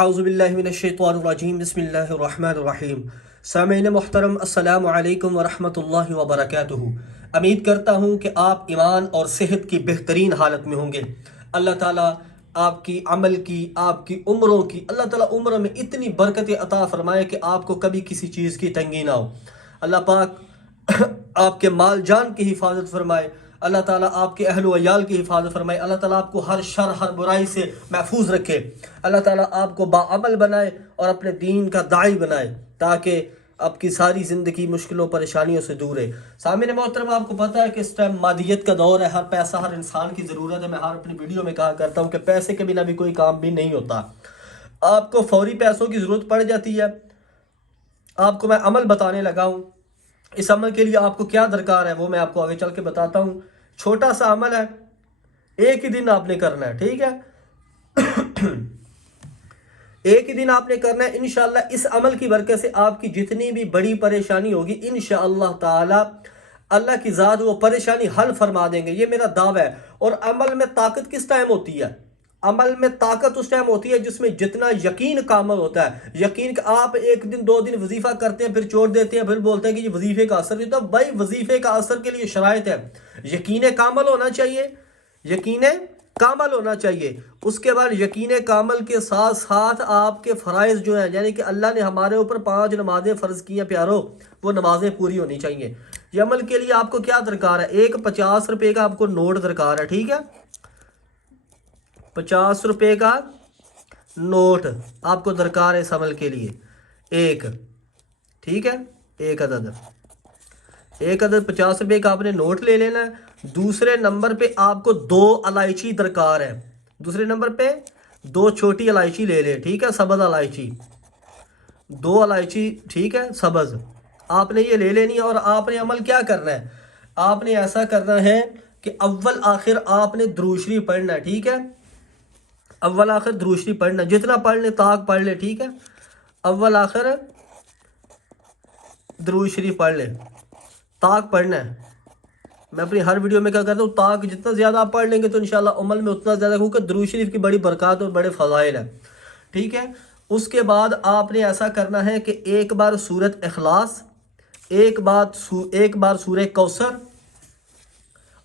औज़ुबिल्लाहिमिनश्शैतानिर्रजीम बिस्मिल्लाहिर्रहमानिर्रहीम। सामीन मोहतरम अस्सलामु अलैकुम वरहमतुल्लाहि वबरकातुहू। उम्मीद करता हूँ कि आप ईमान और सेहत की बेहतरीन हालत में होंगे। अल्लाह ताला आपकी अमल की, आपकी उम्रों की, अल्लाह ताला उम्र में इतनी बरकतें अता फरमाए कि आपको कभी किसी चीज़ की तंगी ना हो। अल्लाह पाक आपके माल जान की हिफाजत फरमाए। अल्लाह ताला आपके अहल वयाल की हिफाजत फरमाए। अल्लाह ताला आपको हर शर हर बुराई से महफूज रखे। अल्लाह ताला आपको बाअमल बनाए और अपने दीन का दाई बनाए ताकि आपकी सारी ज़िंदगी मुश्किलों परेशानियों से दूर है। सामने मोहतरम, आपको पता है कि इस टाइम मादियत का दौर है, हर पैसा हर इंसान की ज़रूरत है। मैं हर अपनी वीडियो में कहा करता हूँ कि पैसे के बिना भी कोई काम भी नहीं होता। आपको फौरी पैसों की ज़रूरत पड़ जाती है। आपको मैं अमल बताने लगा हूँ। इस अमल के लिए आपको क्या दरकार है वो मैं आपको आगे चल के बताता हूँ। छोटा सा अमल है, एक ही दिन आपने करना है, ठीक है। एक ही दिन आपने करना है। इंशाअल्लाह इस अमल की बरकत से आपकी जितनी भी बड़ी परेशानी होगी इंशाअल्लाह ताला अल्लाह की ज़ात वो परेशानी हल फरमा देंगे, ये मेरा दावा है। और अमल में ताकत किस टाइम होती है? अमल में ताकत उस टाइम होती है जिसमें जितना यकीन कामल होता है। यकीन का आप एक दिन दो दिन वजीफा करते हैं, फिर छोड़ देते हैं, फिर बोलते हैं कि ये वजीफे का असर नहीं। तो भाई वजीफे का असर के लिए शराइत है, यकीन कामल होना चाहिए, यकीन कामल होना चाहिए। उसके बाद यकीन कामल के साथ साथ आपके फ़राइज़ जो हैं, यानी कि अल्लाह ने हमारे ऊपर 5 नमाजें फ़र्ज़ की हैं प्यारो, वो नमाजें पूरी होनी चाहिए। ये अमल के लिए आपको क्या दरकार है? एक 50 रुपये का आपको नोट दरकार है, ठीक है। 50 रुपये का नोट आपको दरकार है इस अमल के लिए, एक, ठीक है। एक अदद 50 रुपये का आपने नोट ले लेना है। दूसरे नंबर पे आपको 2 इलायची दरकार है। दूसरे नंबर पे 2 छोटी इलायची ले ले, ठीक है, सब्ज़ इलायची, 2 इलायची, ठीक है, सब्ज़ आपने ये ले लेनी है। और आपने अमल क्या करना है? आपने ऐसा करना है कि अव्वल आखिर आपने दुरूद शरीफ पढ़ना है, ठीक है। अव्वल आखिर दुरूद शरीफ पढ़ना, जितना पढ़ ले ताक पढ़ ले, ठीक है। अव्वल आखिर दुरूद शरीफ पढ़ ले, ताक पढ़ना है। मैं अपनी हर वीडियो में क्या करता हूँ, ताक जितना ज़्यादा आप पढ़ लेंगे तो इंशाल्लाह अमल में उतना ज़्यादा, क्योंकि दुरूद शरीफ की बड़ी बरकत और बड़े फ़ज़ाइल है, ठीक है। उसके बाद आपने ऐसा करना है कि एक बार सूरत इखलास, एक बार सूरह कौसर,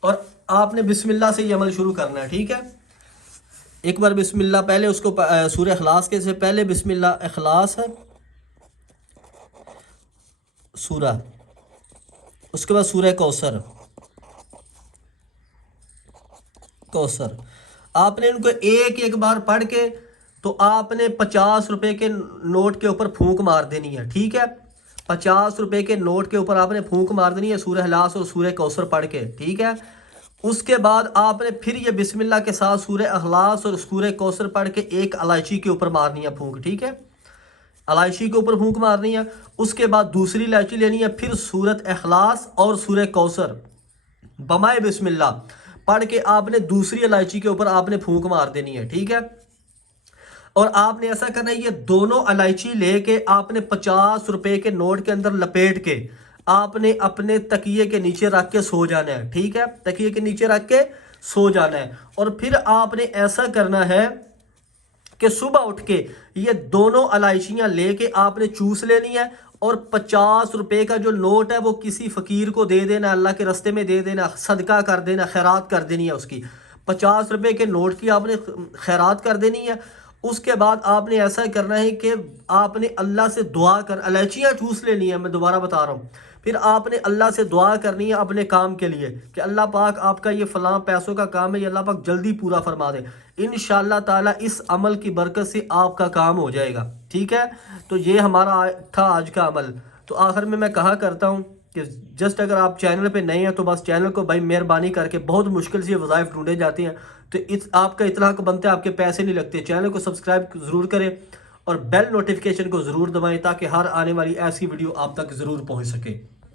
और आपने बिस्मिल्लाह से ये अमल शुरू करना है, ठीक है। एक बार बिस्मिल्लाह, पहले उसको सूरह इखलास के से पहले बिस्मिल्लाह इखलास है सूरह, उसके बाद सूरह कौसर, आपने इनको एक एक बार पढ़ के तो आपने 50 रुपये के नोट के ऊपर फूंक मार देनी है, ठीक है। 50 रुपये के नोट के ऊपर आपने फूंक मार देनी है सूरह इखलास और सूरह कौसर पढ़ के, ठीक है। उसके बाद आपने फिर ये बिस्मिल्लाह के साथ सूरह इखलास और सूरह कौसर पढ़ के एक इलायची के ऊपर मारनी है फूंक, ठीक है, इलायची के ऊपर फूंक मारनी है। उसके बाद दूसरी इलायची लेनी है, फिर सूरत इखलास और सूरह कौसर बमाए बिस्मिल्लाह पढ़ के आपने दूसरी इलायची के ऊपर आपने फूंक मार देनी है, ठीक है। और आपने ऐसा करना है, ये दोनों इलायची लेके आपने 50 रुपए के नोट के अंदर लपेट के आपने अपने तकिए के नीचे रख के सो जाना है, ठीक है। तकिए के नीचे रख के सो जाना है। और फिर आपने ऐसा करना है कि सुबह उठ के ये दोनों इलायचियां लेके आपने चूस लेनी है और 50 रुपए का जो नोट है वो किसी फ़कीर को दे देना, अल्लाह के रास्ते में दे देना, सदका कर देना, खैरात कर देनी है उसकी। 50 रुपए के नोट की आपने खैरात कर देनी है। उसके बाद आपने ऐसा करना है कि आपने अल्लाह से दुआ कर, इलायचियाँ चूस लेनी है, मैं दोबारा बता रहा हूँ। फिर आपने अल्लाह से दुआ करनी है अपने काम के लिए कि अल्लाह पाक आपका ये फ़लाँ पैसों का काम है, ये अल्लाह पाक जल्दी पूरा फरमा दे। इंशाअल्लाह ताला इस अमल की बरकत से आपका काम हो जाएगा, ठीक है। तो ये हमारा था आज का अमल। तो आखिर में मैं कहा करता हूँ कि जस्ट अगर आप चैनल पे नए हैं तो बस चैनल को भाई मेहरबानी करके, बहुत मुश्किल से वज़ाइफ ढूंढे जाते हैं तो आपका इतना हक बनता है, आपके पैसे नहीं लगते। चैनल को सब्सक्राइब ज़रूर करें और बेल नोटिफिकेशन को ज़रूर दबाएं ताकि हर आने वाली ऐसी वीडियो आप तक ज़रूर पहुँच सके।